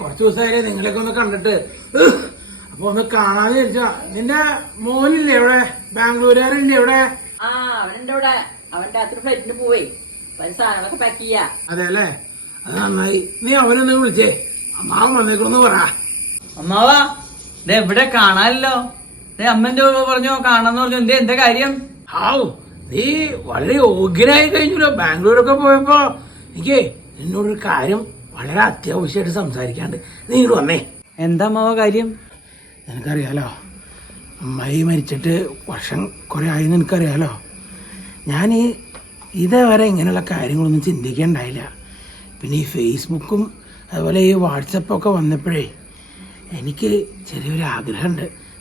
കുറച്ച് ദിവസമായില്ലേ നിങ്ങളൊക്കെ ഒന്ന് കണ്ടിട്ട്. അപ്പൊ ഒന്ന് കാണാന്ന് വിചാരിച്ചാ. നിന്റെ മോനില്ലേ ഇവിടെ? ബാംഗ്ലൂരുകാരല്ലേ ഇവിടെ? അവനെന്റെ ഇവിടെ. അവൻ രാത്രി ഫ്ലൈറ്റിന് പോവേ. സാധനങ്ങളൊക്കെ പാക്ക് ചെയ്യാ. അതെ അല്ലേ? അത് നന്നായി. നീ അവനൊന്ന് വിളിച്ചേ. അമ്മാവൻ വന്നേക്കൊന്ന് പറ. അമ്മാവാ എവിടെ കാണാനല്ലോ? അമ്മന്റെ പറഞ്ഞോ കാണാന്ന് പറഞ്ഞു. എന്താ കാര്യം? നീ വളരെ യോഗ്യനായി കഴിഞ്ഞല്ലോ. ബാംഗ്ലൂരൊക്കെ പോയപ്പോ എനിക്ക് എന്നോടൊരു കാര്യം വളരെ അത്യാവശ്യമായിട്ട് സംസാരിക്കാണ്ട്. നീ ഇങ്ങോട്ട് വന്നേ. എന്താ അമ്മാവ കാര്യം? നിനക്കറിയാലോ, അമ്മായി മരിച്ചിട്ട് വർഷം കുറെ ആയി. നിനക്കറിയാലോ, ഞാൻ ഇതേവരെ ഇങ്ങനെയുള്ള കാര്യങ്ങളൊന്നും ചിന്തിക്കണ്ടായില്ല. പിന്നെ ഈ ഫേസ്ബുക്കും അതുപോലെ ഈ വാട്സപ്പൊക്കെ വന്നപ്പോഴേ എനിക്ക് ചെറിയൊരു ആഗ്രഹമുണ്ട്.